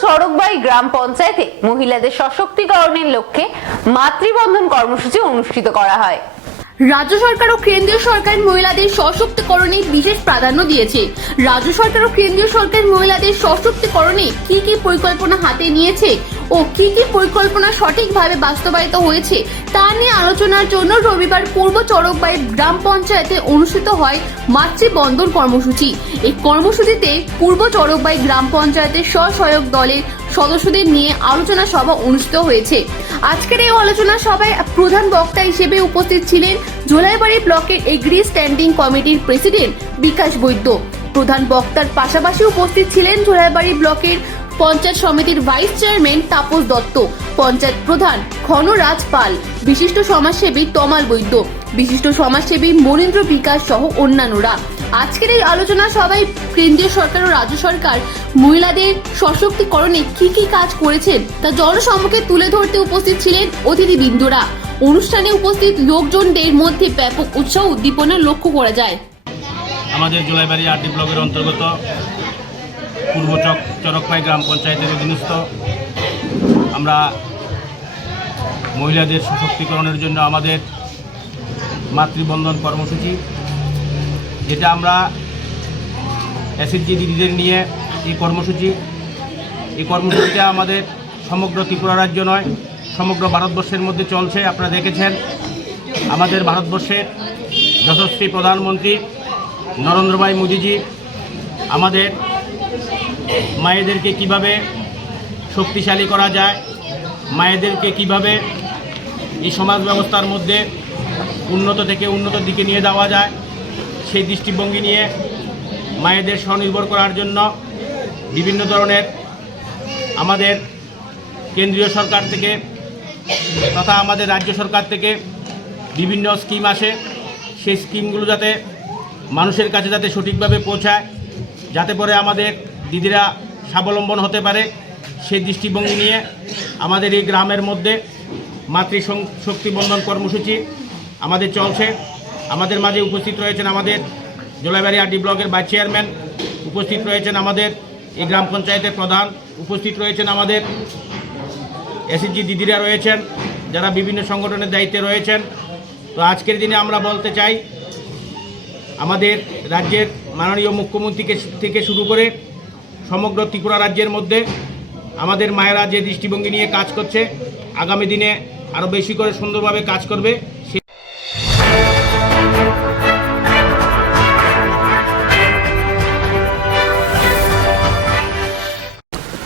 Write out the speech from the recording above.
চরকবাই গ্রাম পঞ্চায়েতে মহিলাদের সশক্তিকরণের লক্ষ্যে মাতৃবন্ধন কর্মসূচি অনুষ্ঠিত করা হয়। রাজ্য সরকার ও কেন্দ্রীয় সরকার মহিলাদের সশক্তিকরণে বিশেষ প্রাধান্য দিয়েছে। রাজ্য সরকার ও কেন্দ্রীয় সরকার মহিলাদের সশক্তিকরণে কি কি পরিকল্পনা হাতে নিয়েছে ও কি কি পরিকল্পনা সঠিকভাবে বাস্তবায়িত হয়েছে তা নিয়ে আলোচনার জন্য রবিবার পূর্ব চরকবাই গ্রাম পঞ্চায়েতে অনুষ্ঠিত হয় মাতৃবন্ধন কর্মসূচি। এই কর্মসূচিতে পূর্ব চরকবাই গ্রাম পঞ্চায়েতের স্বসহায়ক দলের সদস্যদের নিয়ে আলোচনা সভা অনুষ্ঠিত হয়েছে। আজকের এই আলোচনা সভায় প্রধান বক্তা হিসেবে উপস্থিত ছিলেন জোলাইবাড়ি ব্লকের এগ্রি স্ট্যান্ডিং কমিটির প্রেসিডেন্ট বিকাশ বৈদ্য। প্রধান বক্তার পাশাপাশি উপস্থিত ছিলেন জোলাইবাড়ি ব্লকের পঞ্চায়েত সমিতির ভাইস চেয়ারম্যান তাপস দত্ত, পঞ্চায়েত প্রধান ঘনরাজ পাল, বিশিষ্ট সমাজসেবী তমাল বৈদ্য, বিশিষ্ট সমাজসেবী মনীন্দ্র বিকাশ সহ অন্যান্যরা। আজকের এই আলোচনা সভায় কেন্দ্রীয় সরকার ও রাজ্য সরকার মহিলাদের সশক্তিকরণে কি কি কাজ করেছেন তা জনসম্মুখে তুলে ধরতে উপস্থিত ছিলেন অতিথিবৃন্দরা। অনুষ্ঠানে উপস্থিত লোকজনদের মধ্যে ব্যাপক উৎসাহ উদ্দীপনা লক্ষ্য করা যায়। আমাদের জোলাইবাড়ি আরটি ব্লকের অন্তর্গত পূর্ব চক চরকপাই গ্রাম পঞ্চায়েতের অধীনস্থ। আমরা মহিলাদের সশক্তিকরণের জন্য আমাদের মাতৃবন্ধন কর্মসূচি, যেটা আমরা এসএসজি দিদিদের নিয়ে এই কর্মসূচি। এই কর্মসূচিটা আমাদের সমগ্র ত্রিপুরা রাজ্য নয়, সমগ্র ভারতবর্ষের মধ্যে চলছে, আপনারা দেখেছেন। আমাদের ভারতবর্ষের যশস্বী প্রধানমন্ত্রী নরেন্দ্রভাই মোদীজি, আমাদের মায়েদেরকে কীভাবে শক্তিশালী করা যায়, মায়েদেরকে কীভাবে এই সমাজ ব্যবস্থার মধ্যে উন্নত থেকে উন্নত দিকে নিয়ে যাওয়া যায়, সেই দৃষ্টিভঙ্গি নিয়ে মায়েদের স্বনির্ভর করার জন্য বিভিন্ন ধরনের আমাদের কেন্দ্রীয় সরকার থেকে তথা আমাদের রাজ্য সরকার থেকে বিভিন্ন স্কিম আসে। সেই স্কিমগুলো যাতে মানুষের কাছে যাতে সঠিকভাবে পৌঁছায়, যাতে পরে আমাদের দিদিরা স্বাবলম্বন হতে পারে সেই দৃষ্টিভঙ্গি নিয়ে আমাদের এই গ্রামের মধ্যে মাতৃ সং- শক্তি বন্ধন কর্মসূচি আমাদের চলছে। আমাদের মাঝে উপস্থিত রয়েছেন আমাদের জোলাইবাড়ি আরডি ব্লকের ভাইস চেয়ারম্যান, উপস্থিত রয়েছেন আমাদের এই গ্রাম পঞ্চায়েতের প্রধান, উপস্থিত রয়েছেন আমাদের এসএসজি দিদিরা রয়েছেন, যারা বিভিন্ন সংগঠনের দায়িত্বে রয়েছেন। তো আজকের দিনে আমরা বলতে চাই, আমাদের রাজ্যের মাননীয় মুখ্যমন্ত্রীকে থেকে শুরু করে সমগ্র ত্রিপুরা রাজ্যের মধ্যে আমাদের মায়েরা যে দৃষ্টিভঙ্গি নিয়ে কাজ করছে, আগামী দিনে আরও বেশি করে সুন্দরভাবে কাজ করবে।